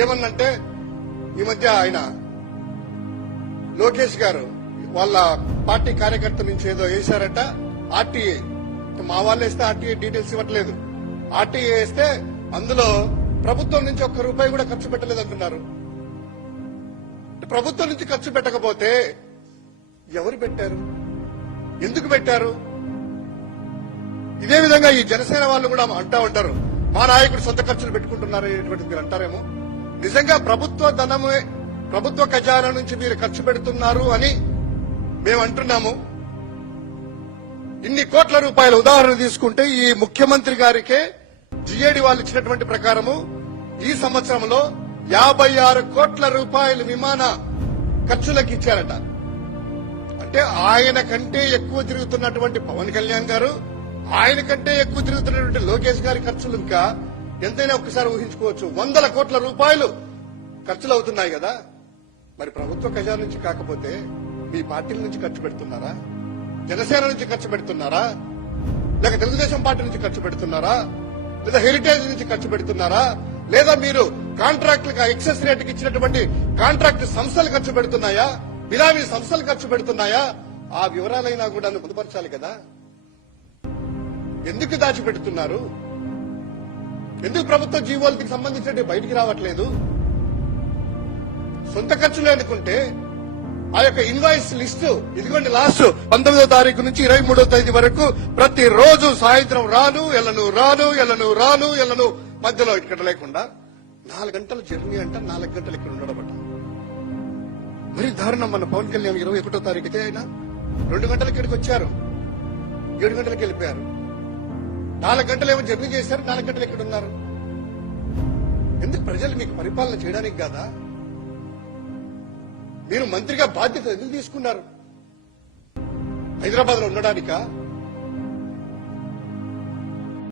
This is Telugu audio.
ఏమన్నంటే ఈ మధ్య ఆయన లోకేష్ గారు వాళ్ళ పార్టీ కార్యకర్త నుంచి ఏదో వేశారట. ఆర్టీఏ మా వాళ్ళు వేస్తే ఆర్టీఏ డీటెయిల్స్ ఇవ్వట్లేదు. ఆర్టీఏ వేస్తే అందులో ప్రభుత్వం నుంచి ఒక్క రూపాయి కూడా ఖర్చు పెట్టలేదు అంటున్నారు. ప్రభుత్వం నుంచి ఖర్చు పెట్టకపోతే ఎవరు పెట్టారు, ఎందుకు పెట్టారు? ఇదే విధంగా ఈ జనసేన వాళ్ళు కూడా అంటా ఉంటారు, మా నాయకుడు సొంత ఖర్చులు పెట్టుకుంటున్నారు అనేటువంటిది మీరు అంటారేమో. నిజంగా ప్రభుత్వ ధనమే ప్రభుత్వ ఖజానా నుంచి మీరు ఖర్చు పెడుతున్నారు అని మేము అంటున్నాము. ఇన్ని కోట్ల రూపాయల ఉదాహరణ తీసుకుంటే ఈ ముఖ్యమంత్రి గారికే జిఏడి వాళ్ళు ఇచ్చినటువంటి ప్రకారము ఈ సంవత్సరంలో 56 కోట్ల రూపాయలు విమాన ఖర్చులకు ఇచ్చారట. అంటే ఆయన కంటే ఎక్కువ తిరుగుతున్నటువంటి పవన్ కళ్యాణ్ గారు, ఆయన కంటే ఎక్కువ తిరుగుతున్నటువంటి లోకేష్ గారి ఖర్చులు ఇంకా ఎంతైనా ఒక్కసారి ఊహించుకోవచ్చు. 100 కోట్ల రూపాయలు ఖర్చులు అవుతున్నాయి కదా. మరి ప్రభుత్వ ఖజానా నుంచి కాకపోతే మీ పార్టీల నుంచి ఖర్చు పెడుతున్నారా, జనసేన నుంచి ఖర్చు పెడుతున్నారా, లేక తెలుగుదేశం పార్టీ నుంచి ఖర్చు పెడుతున్నారా, లేదా హెరిటేజ్ నుంచి ఖర్చు పెడుతున్నారా, లేదా మీరు కాంట్రాక్టులకు ఎక్సెస్ రేటుకి ఇచ్చినటువంటి కాంట్రాక్ట్ సంస్థలు ఖర్చు పెడుతున్నాయా, బినామీ సంస్థలు ఖర్చు పెడుతున్నాయా? ఆ వివరాలైనా కూడా పొందుపరచాలి కదా. ఎందుకు దాచిపెడుతున్నారు? ఎందుకు ప్రభుత్వ జీవోలకు సంబంధించిన బయటికి రావట్లేదు? సొంత ఖర్చులు అనుకుంటే ఆ యొక్క ఇన్వాయిస్ లిస్టు ఇదిగోండి, లాస్ట్ 19వ తారీఖు నుంచి 23వ తేదీ వరకు ప్రతిరోజు సాయంత్రం రాను మధ్యలో ఇక్కడ లేకుండా 4 గంటల జర్నీ అంట, 4 గంటలు ఇక్కడ ఉండడమట. మరి దారుణం. మన పవన్ కళ్యాణ్ 21వ తారీఖు అయితే ఆయన 2 గంటల ఇక్కడికి వచ్చారు, 7 గంటలకు వెళ్ళిపోయారు. 4 గంటలు ఏమో జర్నీ చేశారు, 4 గంటలు ఇక్కడ ఉన్నారు. ఎందుకు? ప్రజలు మీకు పరిపాలన చేయడానికి కాదా? మీరు మంత్రిగా బాధ్యత ఎందుకు తీసుకున్నారు? హైదరాబాద్ లో ఉండడానికా?